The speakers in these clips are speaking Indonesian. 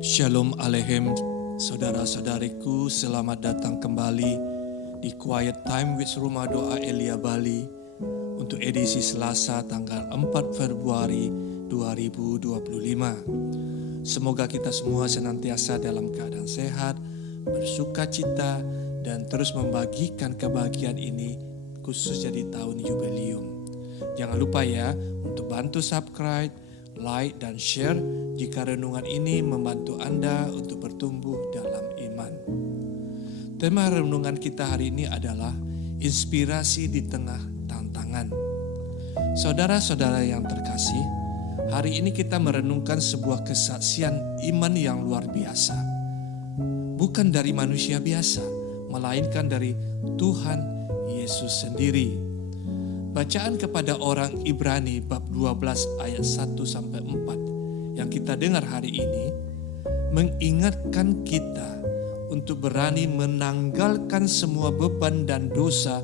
Shalom Aleichem, saudara-saudariku, selamat datang kembali di Quiet Time with Rumah Doa Elia Bali untuk edisi Selasa tanggal 4 Februari 2025. Semoga kita semua senantiasa dalam keadaan sehat, bersuka cita, dan terus membagikan kebahagiaan ini khususnya di tahun Jubileum. Jangan lupa ya untuk bantu subscribe, like, dan share jika renungan ini membantu Anda untuk bertumbuh dalam iman. Tema renungan kita hari ini adalah inspirasi di tengah tantangan. Saudara-saudara yang terkasih, hari ini kita merenungkan sebuah kesaksian iman yang luar biasa. Bukan dari manusia biasa, melainkan dari Tuhan Yesus sendiri. Bacaan kepada orang Ibrani bab 12 ayat 1-4 yang kita dengar hari ini mengingatkan kita untuk berani menanggalkan semua beban dan dosa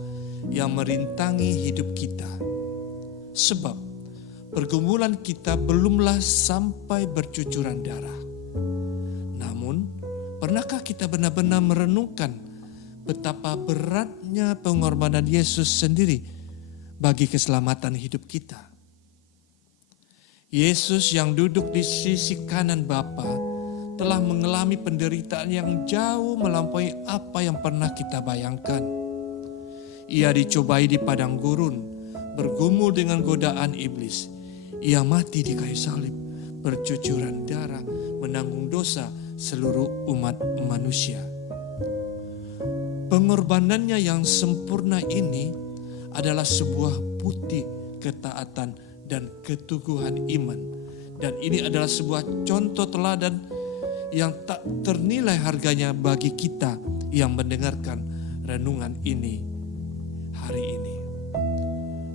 yang merintangi hidup kita. Sebab pergumulan kita belumlah sampai bercucuran darah. Namun, pernahkah kita benar-benar merenungkan betapa beratnya pengorbanan Yesus sendiri bagi keselamatan hidup kita? Yesus yang duduk di sisi kanan Bapa telah mengalami penderitaan yang jauh melampaui apa yang pernah kita bayangkan. Ia dicobai di padang gurun, bergumul dengan godaan iblis. Ia mati di kayu salib, bercucuran darah, menanggung dosa seluruh umat manusia. Pengorbanannya yang sempurna ini adalah sebuah bukti ketaatan dan keteguhan iman. Dan ini adalah sebuah contoh teladan yang tak ternilai harganya bagi kita yang mendengarkan renungan ini hari ini.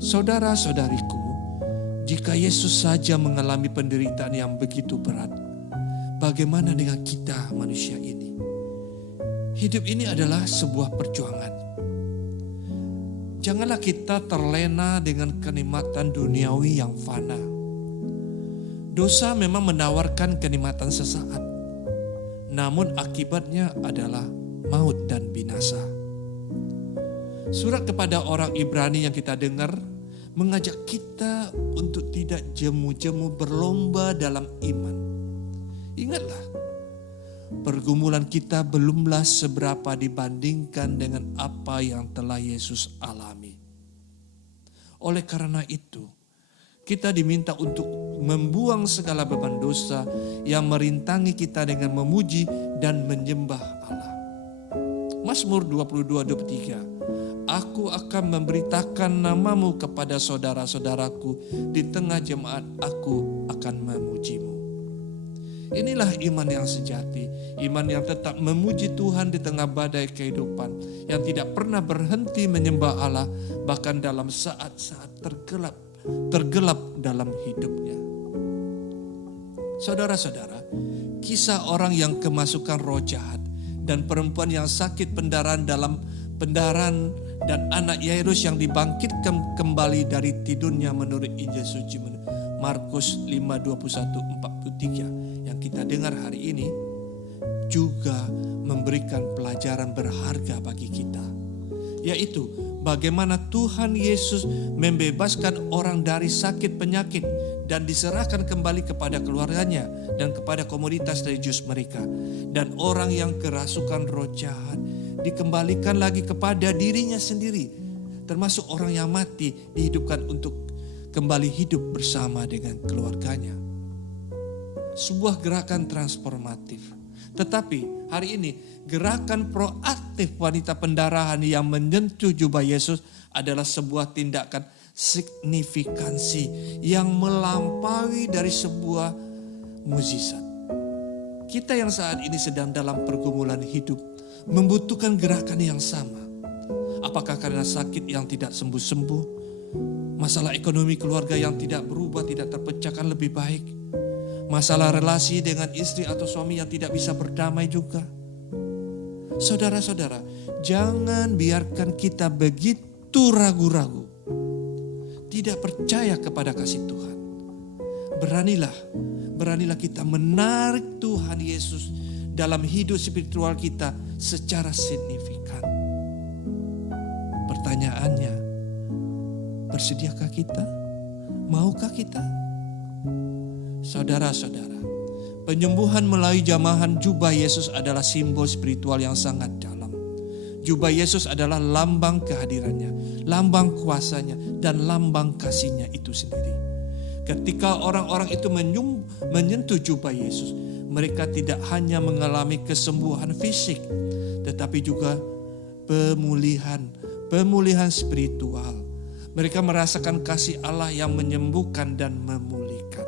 Saudara-saudariku, jika Yesus saja mengalami penderitaan yang begitu berat, bagaimana dengan kita manusia ini? Hidup ini adalah sebuah perjuangan. Janganlah kita terlena dengan kenikmatan duniawi yang fana. Dosa memang menawarkan kenikmatan sesaat, namun akibatnya adalah maut dan binasa. Surat kepada orang Ibrani yang kita dengar mengajak kita untuk tidak jemu-jemu berlomba dalam iman. Ingatlah, pergumulan kita belumlah seberapa dibandingkan dengan apa yang telah Yesus alami. Oleh karena itu, kita diminta untuk membuang segala beban dosa yang merintangi kita dengan memuji dan menyembah Allah. Mazmur 22:23, Aku akan memberitakan namamu kepada saudara-saudaraku, di tengah jemaat aku akan memujimu. Inilah iman yang sejati, iman yang tetap memuji Tuhan di tengah badai kehidupan, yang tidak pernah berhenti menyembah Allah, bahkan dalam saat-saat tergelap dalam hidupnya. Saudara-saudara, kisah orang yang kemasukan roh jahat dan perempuan yang sakit pendarahan dan anak Yairus yang dibangkitkan kembali dari tidurnya menurut Injil suci Markus 5:21-43 yang kita dengar hari ini juga memberikan pelajaran berharga bagi kita, yaitu bagaimana Tuhan Yesus membebaskan orang dari sakit penyakit dan diserahkan kembali kepada keluarganya dan kepada komunitas religius mereka, dan orang yang kerasukan roh jahat dikembalikan lagi kepada dirinya sendiri, termasuk orang yang mati dihidupkan untuk kembali hidup bersama dengan keluarganya. Sebuah gerakan transformatif. Tetapi hari ini gerakan proaktif wanita pendarahan yang menyentuh jubah Yesus adalah sebuah tindakan signifikansi yang melampaui dari sebuah mukjizat. Kita yang saat ini sedang dalam pergumulan hidup membutuhkan gerakan yang sama. Apakah karena sakit yang tidak sembuh-sembuh? Masalah ekonomi keluarga yang tidak berubah, tidak terpecahkan lebih baik. Masalah relasi dengan istri atau suami yang tidak bisa berdamai juga. Saudara-saudara, jangan biarkan kita begitu ragu-ragu, tidak percaya kepada kasih Tuhan. Beranilah beranilah kita menarik Tuhan Yesus dalam hidup spiritual kita secara signifikan. Pertanyaannya, bersediakah kita? Maukah kita? Saudara-saudara, penyembuhan melalui jamahan jubah Yesus adalah simbol spiritual yang sangat dalam. Jubah Yesus adalah lambang kehadirannya, lambang kuasanya, dan lambang kasihnya itu sendiri. Ketika orang-orang itu menyentuh jubah Yesus, mereka tidak hanya mengalami kesembuhan fisik, tetapi juga pemulihan spiritual. Mereka merasakan kasih Allah yang menyembuhkan dan memulihkan.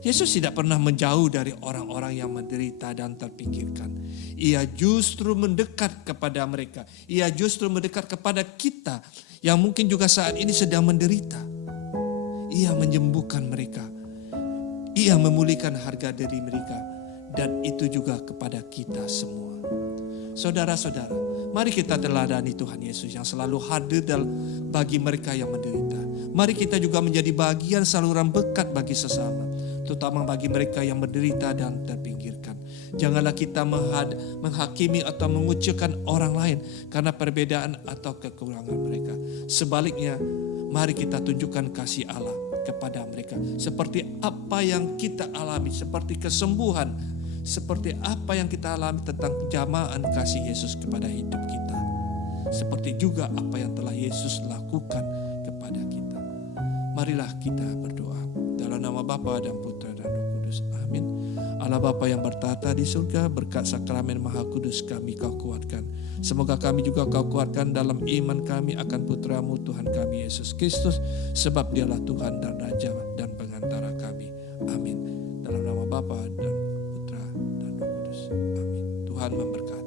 Yesus tidak pernah menjauh dari orang-orang yang menderita dan terpinggirkan. Ia justru mendekat kepada mereka. Ia justru mendekat kepada kita yang mungkin juga saat ini sedang menderita. Ia menyembuhkan mereka. Ia memulihkan harga diri mereka. Dan itu juga kepada kita semua. Saudara-saudara, mari kita teladani Tuhan Yesus yang selalu hadir bagi mereka yang menderita. Mari kita juga menjadi bagian saluran berkat bagi sesama, terutama bagi mereka yang menderita dan terpinggirkan. Janganlah kita menghakimi atau mengucilkan orang lain karena perbedaan atau kekurangan mereka. Sebaliknya, mari kita tunjukkan kasih Allah kepada mereka. Seperti apa yang kita alami, seperti kesembuhan, seperti apa yang kita alami tentang kejamaan kasih Yesus kepada hidup kita. Seperti juga apa yang telah Yesus lakukan kepada kita. Marilah kita berdoa. Dalam nama Bapa dan Putra dan Roh Kudus. Amin. Allah Bapa yang bertata di surga, berkat sakramen Maha Kudus kami Kau kuatkan. Semoga kami juga Kau kuatkan dalam iman kami akan Putra-Mu Tuhan kami Yesus Kristus. Sebab Dialah Tuhan dan Raja dan pengantara kami. Amin. Dalam nama Bapa dan Putra dan Roh Kudus. Amin. Tuhan memberkati.